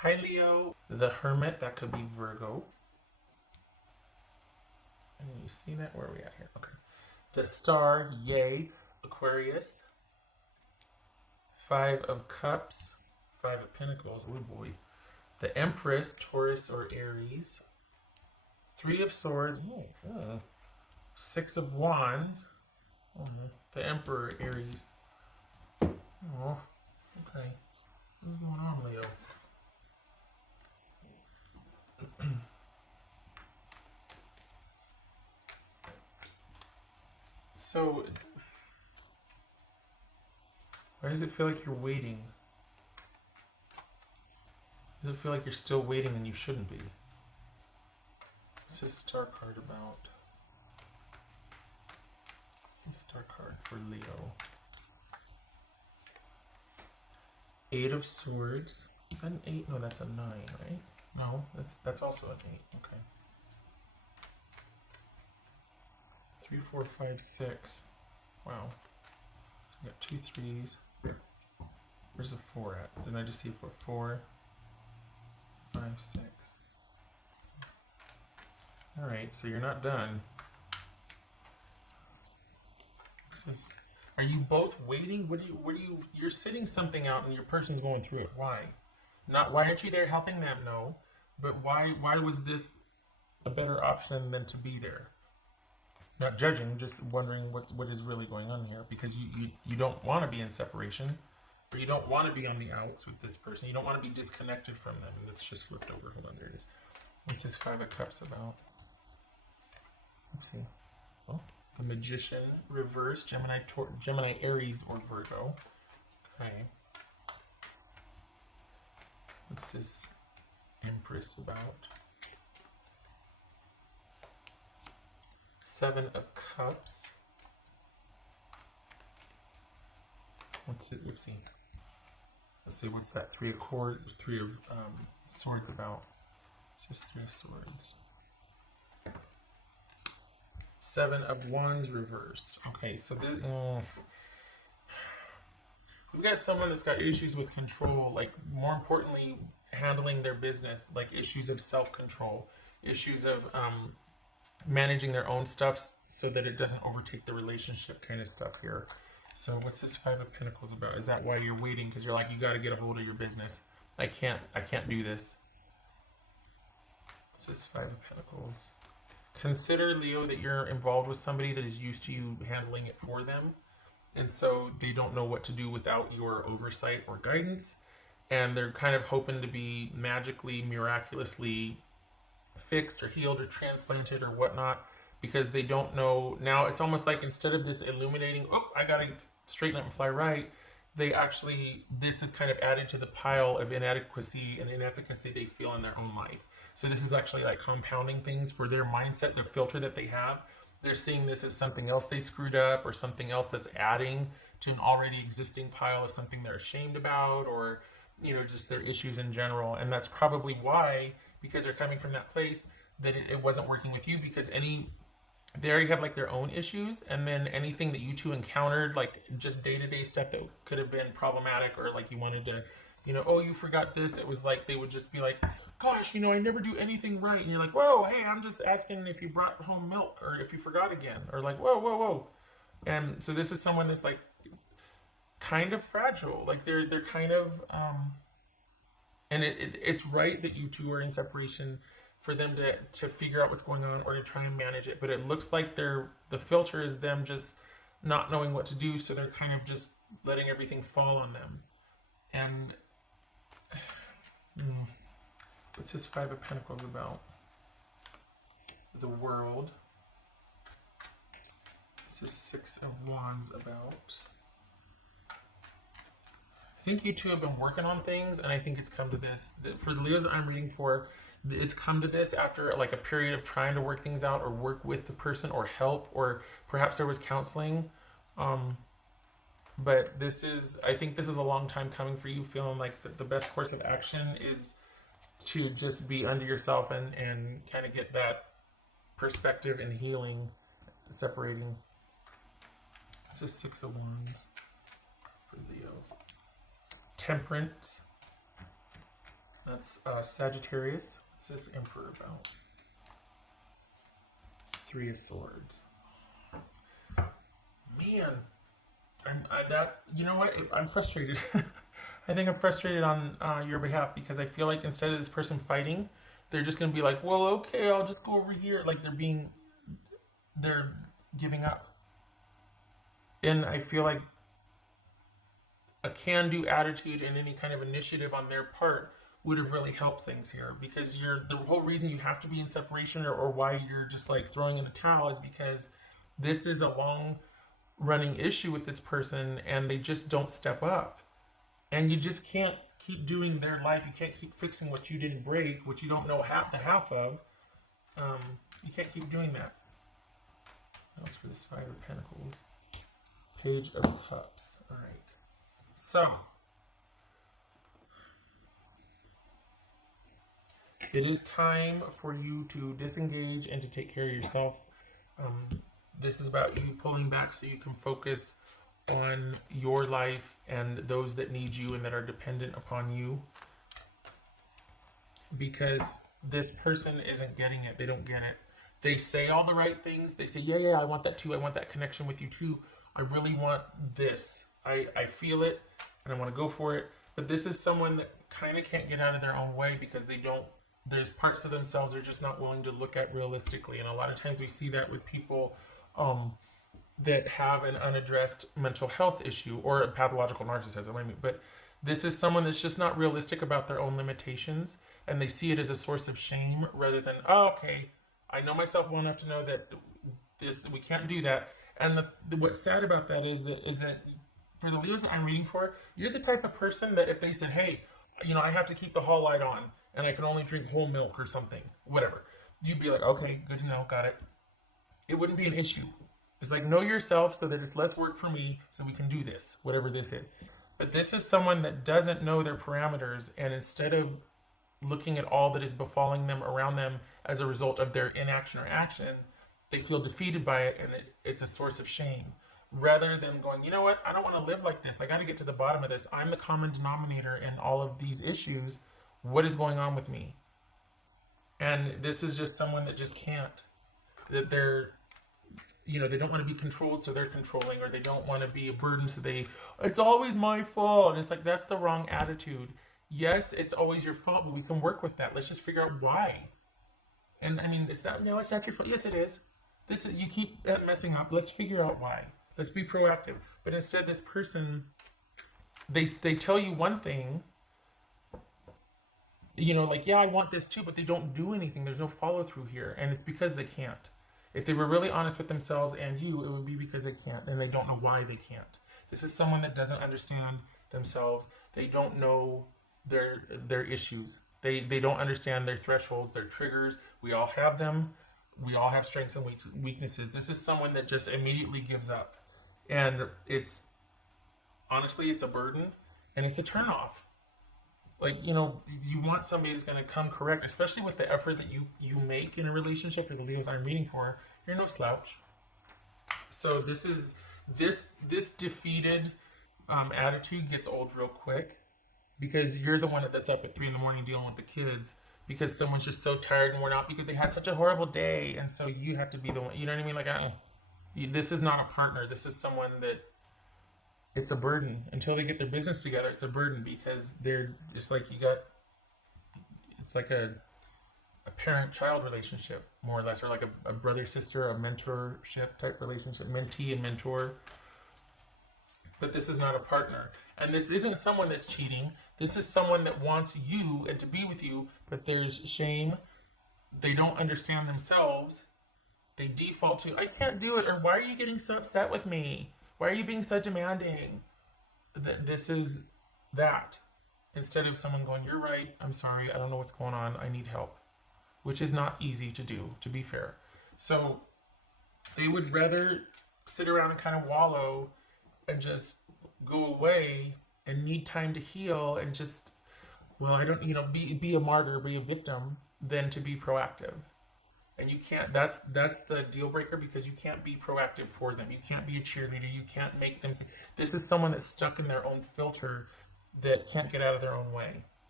Hi Leo, the Hermit, that could be Virgo. And you see that? Where are we at here? Okay. The Star, yay, Aquarius. Five of Cups, Five of Pentacles, oh boy. The Empress, Taurus or Aries. Three of Swords, Six of Wands. The Emperor, Aries. Oh, okay. What's going on, Leo? So, why does it feel like you're waiting? Does it feel like you're still waiting and you shouldn't be? What's this Star card about? What's this Star card for Leo? Eight of Swords. Is that an 8? No, that's a 9, right? No, that's also an 8. Okay. 3, 4, 5, 6. Wow. So we got 2 3s. Where's the 4 at? Didn't I just see it for 4, 5, 6? Alright, so you're not done. Are you both waiting? You're sitting something out and your person's going through it. Why? Why aren't you there helping them? No. But why was this a better option than to be there? Not judging, just wondering what is really going on here, because you don't want to be in separation, or you don't want to be on the outs with this person. You don't want to be disconnected from them. And it's just flipped over. Hold on, there it is. What's this Five of Cups about? Oopsie. Oh, the Magician, reverse, Gemini, Aries, or Virgo. Okay. What's this Empress about? Seven of Cups. What's it? Oopsie. Let's see. What's that? Three of Swords about? It's just Three of Swords. Seven of Wands reversed. Okay, so we've got someone that's got issues with control. Like, more importantly, handling their business. Like issues of self-control, issues of managing their own stuff so that it doesn't overtake the relationship kind of stuff here. So what's this Five of Pentacles about? Is that why you're waiting? Because you're like, you got to get a hold of your business. I can't do this. What's this Five of Pentacles? Consider, Leo, that you're involved with somebody that is used to you handling it for them. And so they don't know what to do without your oversight or guidance. And they're kind of hoping to be magically, miraculously fixed or healed or transplanted or whatnot, because they don't know. Now it's almost like, instead of this illuminating, oh, I gotta straighten up and fly right, this is kind of added to the pile of inadequacy and inefficacy they feel in their own life. So this is actually like compounding things for their mindset, their filter that they have. They're seeing this as something else they screwed up, or something else that's adding to an already existing pile of something they're ashamed about, or just their issues in general. And that's probably why, because they're coming from that place, that it wasn't working with you, because they already have like their own issues, and then anything that you two encountered, like just day-to-day stuff that could have been problematic, or like you wanted to, oh, you forgot this, it was like they would just be like, gosh, I never do anything right. And you're like, whoa, hey, I'm just asking if you brought home milk, or if you forgot again, or like, whoa, whoa, whoa. And so this is someone that's like kind of fragile, like they're kind of and it's right that you two are in separation, for them to figure out what's going on, or to try and manage it. But it looks like the filter is them just not knowing what to do, so they're kind of just letting everything fall on them. And what's this Five of Pentacles about? The World. This is Six of Wands about. I think you two have been working on things, and I think it's come to this. For the Leos that I'm reading for, it's come to this after like a period of trying to work things out, or work with the person, or help, or perhaps there was counseling. But I think this is a long time coming for you, feeling like the best course of action is to just be under yourself, and kind of get that perspective and healing, separating. It's a Six of Wands for Leo. Temperance. That's Sagittarius. What's this Emperor about? Three of Swords. Man, you know what? I'm frustrated. I think I'm frustrated on your behalf because I feel like instead of this person fighting, they're just gonna be like, well, okay, I'll just go over here. Like they're giving up. And I feel like a can-do attitude and any kind of initiative on their part would have really helped things here because the whole reason you have to be in separation or why you're just like throwing in the towel is because this is a long running issue with this person and they just don't step up. And you just can't keep doing their life. You can't keep fixing what you didn't break, what you don't know half of. You can't keep doing that. That was for this Five of Pentacles. Page of Cups. All right. So, it is time for you to disengage and to take care of yourself. This is about you pulling back so you can focus on your life and those that need you and that are dependent upon you. Because this person isn't getting it. They don't get it. They say all the right things. They say, yeah, I want that too. I want that connection with you too. I really want this. I feel it and I want to go for it. But this is someone that kind of can't get out of their own way because there's parts of themselves they're just not willing to look at realistically. And a lot of times we see that with people that have an unaddressed mental health issue or a pathological narcissism. I mean, but this is someone that's just not realistic about their own limitations and they see it as a source of shame rather than, oh, okay, I know myself well enough to know that we can't do that. And what's sad about that is that for the Leos that I'm reading for, you're the type of person that if they said, hey, I have to keep the hall light on and I can only drink whole milk or something, whatever, you'd be like, okay, good to know, got it. It wouldn't be an issue. It's like, know yourself so that it's less work for me so we can do this, whatever this is. But this is someone that doesn't know their parameters and instead of looking at all that is befalling them around them as a result of their inaction or action, they feel defeated by it and it's a source of shame. Rather than going, you know what, I don't want to live like this. I got to get to the bottom of this. I'm the common denominator in all of these issues. What is going on with me? And this is just someone that just can't. That they don't want to be controlled, so they're controlling, or they don't want to be a burden, so it's always my fault. And it's like, that's the wrong attitude. Yes, it's always your fault, but we can work with that. Let's just figure out why. And I mean, it's not your fault. Yes, it is. You keep messing up. Let's figure out why. Let's be proactive. But instead, this person, they tell you one thing, like, yeah, I want this too, but they don't do anything. There's no follow through here. And it's because they can't. If they were really honest with themselves and you, it would be because they can't, and they don't know why they can't. This is someone that doesn't understand themselves. They don't know their issues. They don't understand their thresholds, their triggers. We all have them. We all have strengths and weaknesses. This is someone that just immediately gives up. And honestly, it's a burden and it's a turnoff. Like, you want somebody who's going to come correct, especially with the effort that you make in a relationship. For the Leos I'm reading for, you're no slouch. So this defeated attitude gets old real quick because you're the one that's up at 3 a.m. dealing with the kids because someone's just so tired and worn out because they had such a horrible day, and so you have to be the one. You know what I mean? Like, this is not a partner. This is someone that. It's a burden. Until they get their business together, it's a burden because they're just like it's like a parent-child relationship, more or less, or like a brother-sister, a mentorship type relationship, mentee and mentor. But this is not a partner. And this isn't someone that's cheating. This is someone that wants you and to be with you, but there's shame. They don't understand themselves. They default to, I can't do it, or why are you getting so upset with me? Why are you being so demanding? This is that. Instead of someone going, you're right, I'm sorry, I don't know what's going on, I need help. Which is not easy to do, to be fair. So they would rather sit around and kind of wallow and just go away and need time to heal and just, be a martyr, be a victim, than to be proactive. And you can't, that's the deal breaker because you can't be proactive for them. You can't be a cheerleader. You can't make them, this is someone that's stuck in their own filter that can't get out of their own way.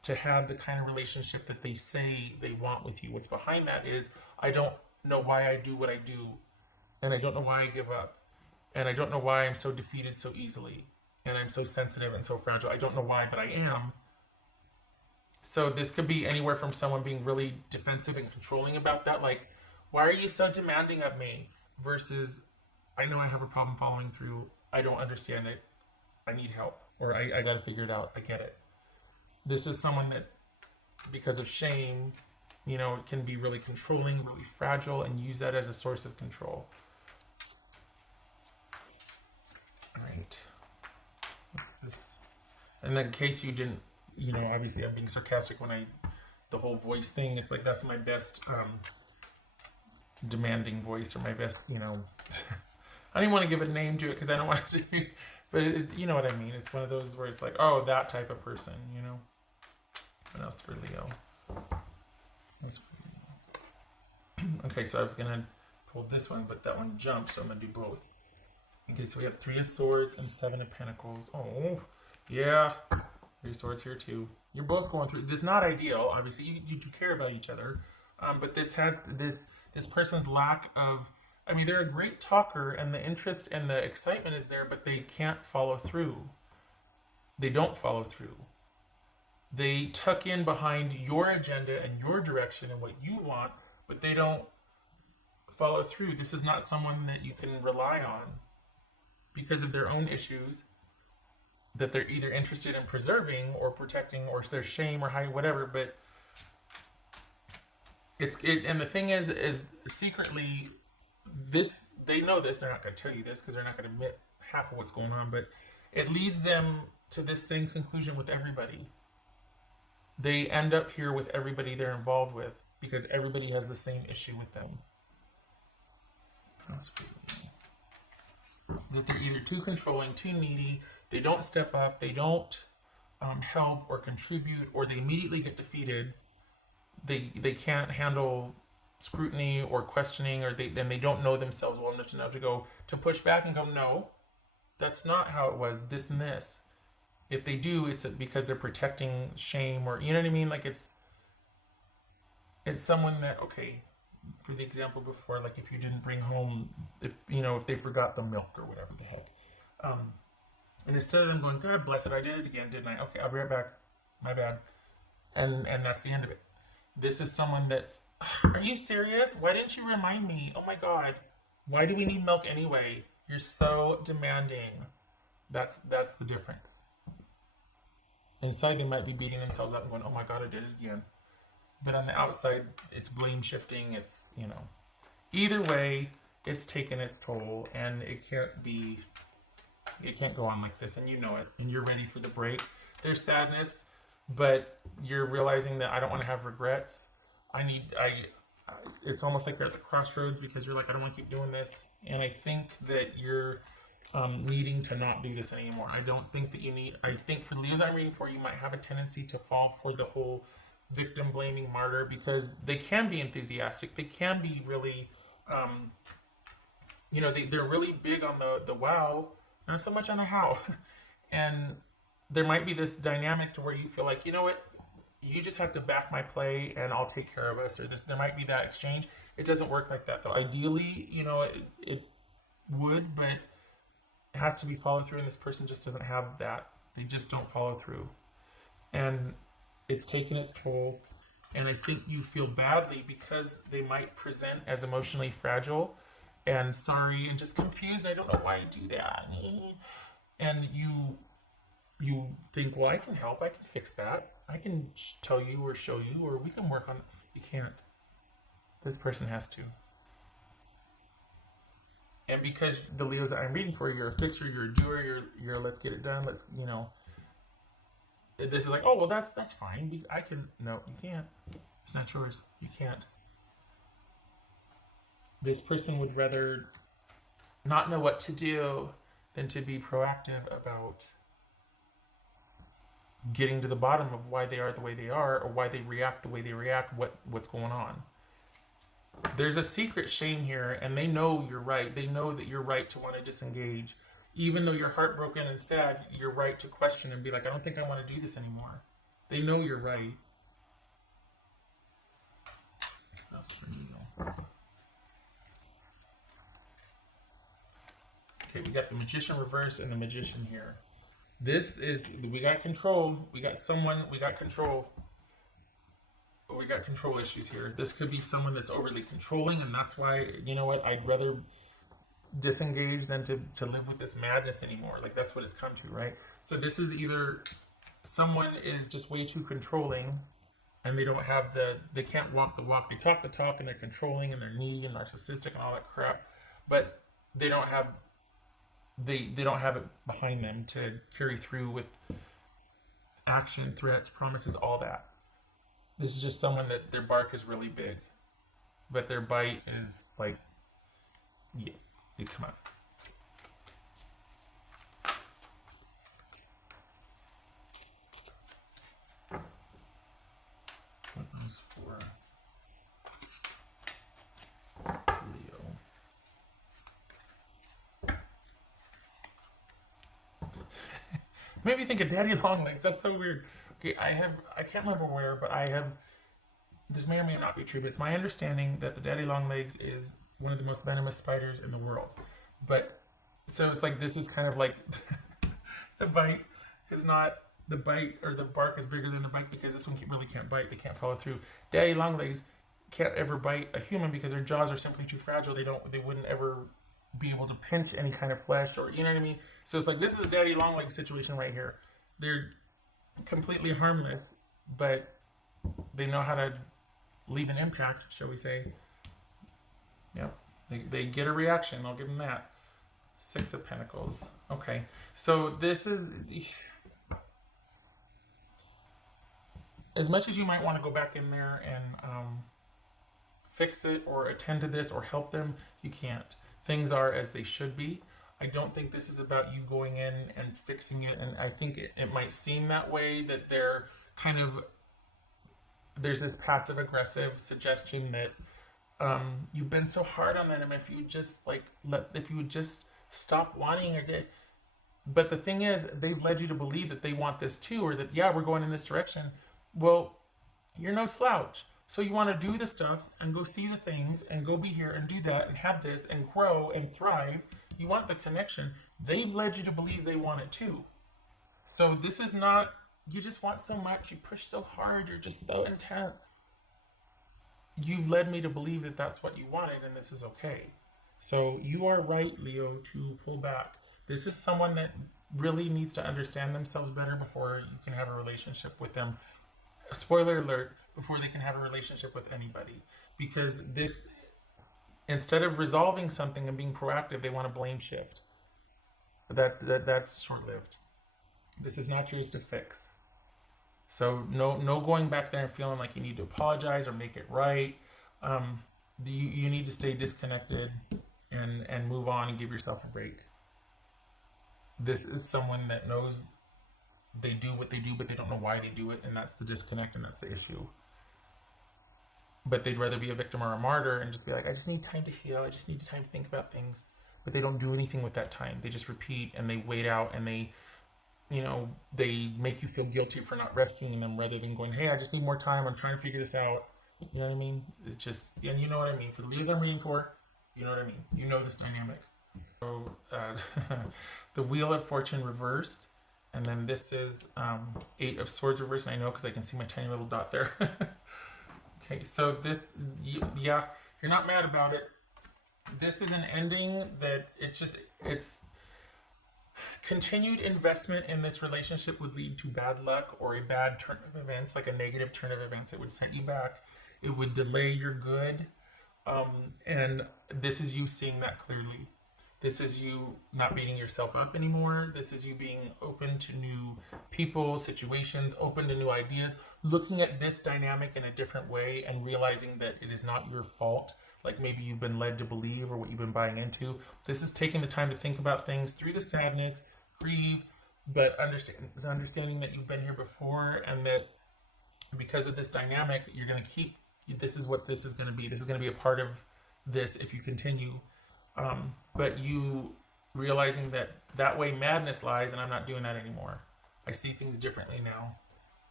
to have the kind of relationship that they say they want with you. What's behind that is, I don't know why I do what I do, and I don't know why I give up, and I don't know why I'm so defeated so easily, and I'm so sensitive and so fragile. I don't know why, but I am. So this could be anywhere from someone being really defensive and controlling about that, like, why are you so demanding of me? Versus, I know I have a problem following through. I don't understand it. I need help. Or I got to figure it out. I get it. This is someone that, because of shame, can be really controlling, really fragile, and use that as a source of control. All right. What's this? And then in case you didn't, obviously I'm being sarcastic when the whole voice thing, it's like that's my best demanding voice, or my best, I don't even want to give a name to it because I don't want to, but it's, you know what I mean? It's one of those where it's like, oh, that type of person, What else for Leo? Okay, so I was going to pull this one, but that one jumped, so I'm going to do both. Okay, so we have 3 of Swords and 7 of Pentacles. Oh, yeah. 3 of Swords here too. You're both going through. This is not ideal. Obviously, you do care about each other, but this person's lack of. I mean, they're a great talker, and the interest and the excitement is there, but they can't follow through. They don't follow through. They tuck in behind your agenda and your direction and what you want, but they don't follow through. This is not someone that you can rely on because of their own issues that they're either interested in preserving or protecting, or their shame or hiding, whatever. But and the thing is secretly, they know this. They're not going to tell you this because they're not going to admit half of what's going on. But it leads them to this same conclusion with everybody. They end up here with everybody they're involved with because everybody has the same issue with them. That they're either too controlling, too needy, they don't step up, they don't help or contribute, or they immediately get defeated. They can't handle scrutiny or questioning, or they don't know themselves well enough to know to push back and go, no, that's not how it was, this and this. If they do, it's because they're protecting shame, or you know what I mean? Like it's someone that, okay, for the example before, like if you didn't bring home, if they forgot the milk or whatever the heck, and instead of them going, God bless it, I did it again, didn't I? Okay, I'll be right back. My bad. And that's the end of it. This is someone that's, are you serious? Why didn't you remind me? Oh my God. Why do we need milk anyway? You're so demanding. That's the difference. Inside, they might be beating themselves up and going, oh my God, I did it again. But on the outside, it's blame shifting. It's, either way, it's taken its toll, and it can't go on like this, and you know it, and you're ready for the break. There's sadness, but you're realizing that I don't want to have regrets. It's almost like you're at the crossroads because you're like, I don't want to keep doing this. And I think that you're needing to not do this anymore. I don't think that I think for Leos I'm reading for, you might have a tendency to fall for the whole victim blaming martyr, because they can be enthusiastic. They can be really, they're really big on the wow, not so much on the how. And there might be this dynamic to where you feel like, you know what, you just have to back my play and I'll take care of us, or there might be that exchange. It doesn't work like that though. Ideally, it would, but it has to be followed through, and this person just doesn't have that. They just don't follow through. And it's taken its toll. And I think you feel badly because they might present as emotionally fragile and sorry and just confused. I don't know why I do that. And you think, well, I can help. I can fix that. I can tell you or show you, or we can work on it. You can't. This person has to. And because the Leos that I'm reading for, you're a fixer, you're a doer, you're let's get it done. Let's, this is like, oh, well, that's fine. I can, no, you can't. It's not yours. You can't. This person would rather not know what to do than to be proactive about getting to the bottom of why they are the way they are, or why they react the way they react, what's going on. There's a secret shame here, and they know you're right. They know that you're right to want to disengage. Even though you're heartbroken and sad, you're right to question and be like, I don't think I want to do this anymore. They know you're right. That's for Leo. Okay, we got the Magician reverse and the Magician here. This is, we got control. We got someone, we got control. But we got control issues here. This could be someone that's overly controlling, and that's why, you know what, I'd rather disengage than to live with this madness anymore. Like, that's what it's come to, right? So this is either someone is just way too controlling, and they don't have they can't walk the walk. They talk the talk, and they're controlling, and they're needy and narcissistic and all that crap, but they don't have they don't have it behind them to carry through with action, threats, promises, all that. This is just someone that their bark is really big, but their bite is like, yeah, come on. What is for Leo? Maybe think of Daddy Longlegs. That's so weird. Okay, I can't remember where, but I have, this may or may not be true, but it's my understanding that the Daddy Longlegs is one of the most venomous spiders in the world. But, so it's like, this is kind of like, the bite is not, the bite or the bark is bigger than the bite because this one really can't bite. They can't follow through. Daddy Longlegs can't ever bite a human because their jaws are simply too fragile. They wouldn't ever be able to pinch any kind of flesh, or, you know what I mean? So it's like, this is a Daddy Longlegs situation right here. They're completely harmless, but they know how to leave an impact, shall we say. Yep. They get a reaction. I'll give them that. 6 of Pentacles. Okay. So this is, as much as you might want to go back in there and fix it or attend to this or help them, you can't. Things are as they should be. I don't think this is about you going in and fixing it, and I think it might seem that way, that they're kind of, there's this passive aggressive suggestion that you've been so hard on them, if you just like if you would just stop wanting it. But the thing is, they've led you to believe that they want this too, or that, yeah, we're going in this direction. Well, you're no slouch. So you want to do the stuff and go see the things and go be here and do that and have this and grow and thrive. You want the connection. They've led you to believe they want it too. So this is not, you just want so much, you push so hard, you're just so intense. You've led me to believe that that's what you wanted, and this is okay. So you are right, Leo, to pull back. This is someone that really needs to understand themselves better before you can have a relationship with them. Spoiler alert, before they can have a relationship with anybody. Because this, instead of resolving something and being proactive, they want to blame shift. That's short-lived. This is not yours to fix. So no going back there and feeling like you need to apologize or make it right. You need to stay disconnected and move on and give yourself a break. This is someone that knows they do what they do, but they don't know why they do it, and that's the disconnect, and that's the issue. But they'd rather be a victim or a martyr and just be like, I just need time to heal, I just need time to think about things. But they don't do anything with that time. They just repeat and they wait out, and they, you know, they make you feel guilty for not rescuing them, rather than going, hey, I just need more time, I'm trying to figure this out. You know what I mean? It's just, and you know what I mean. For the Leos I'm reading for, you know what I mean. You know this dynamic. So the Wheel of Fortune reversed, and then this is 8 of Swords reversed, and I know because I can see my tiny little dot there. Okay, so this, yeah, you're not mad about it. This is an ending that it's continued investment in this relationship would lead to bad luck or a bad turn of events, like a negative turn of events. It would set you back. It would delay your good. And this is you seeing that clearly. This is you not beating yourself up anymore. This is you being open to new people, situations, open to new ideas, looking at this dynamic in a different way and realizing that it is not your fault, like maybe you've been led to believe or what you've been buying into. This is taking the time to think about things through the sadness, grieve, but understanding that you've been here before, and that because of this dynamic, you're going to keep, this is what this is going to be. This is going to be a part of this if you continue. But you realizing that way madness lies, and I'm not doing that anymore. I see things differently now.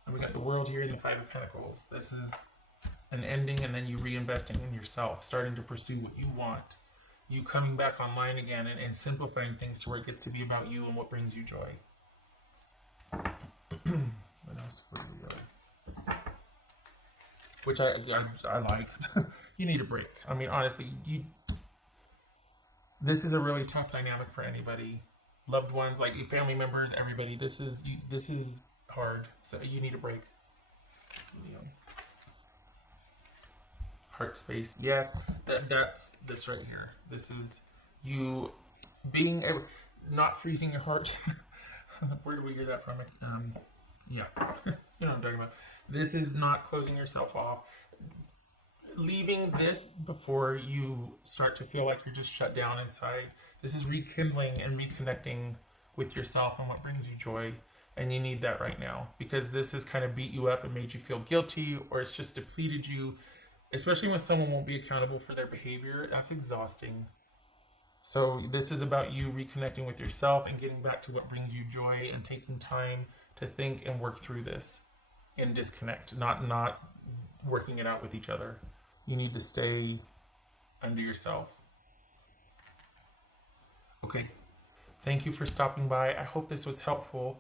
And we got the World here and the Five of Pentacles. This is an ending, and then you reinvesting in yourself, starting to pursue what you want. You coming back online again and simplifying things to where it gets to be about you and what brings you joy. What else for you? Which I like. You need a break. I mean, honestly, this is a really tough dynamic for anybody. Loved ones, like family members, everybody. This is hard. So you need a break. You know. Heart space. Yes, that's this right here. This is you being able, not freezing your heart. Where do we hear that from? Yeah, you know what I'm talking about. This is not closing yourself off. Leaving this before you start to feel like you're just shut down inside. This is rekindling and reconnecting with yourself and what brings you joy. And you need that right now, because this has kind of beat you up and made you feel guilty, or it's just depleted you. Especially when someone won't be accountable for their behavior, that's exhausting. So this is about you reconnecting with yourself and getting back to what brings you joy and taking time to think and work through this and disconnect, not working it out with each other. You need to stay under yourself. Okay. Thank you for stopping by. I hope this was helpful.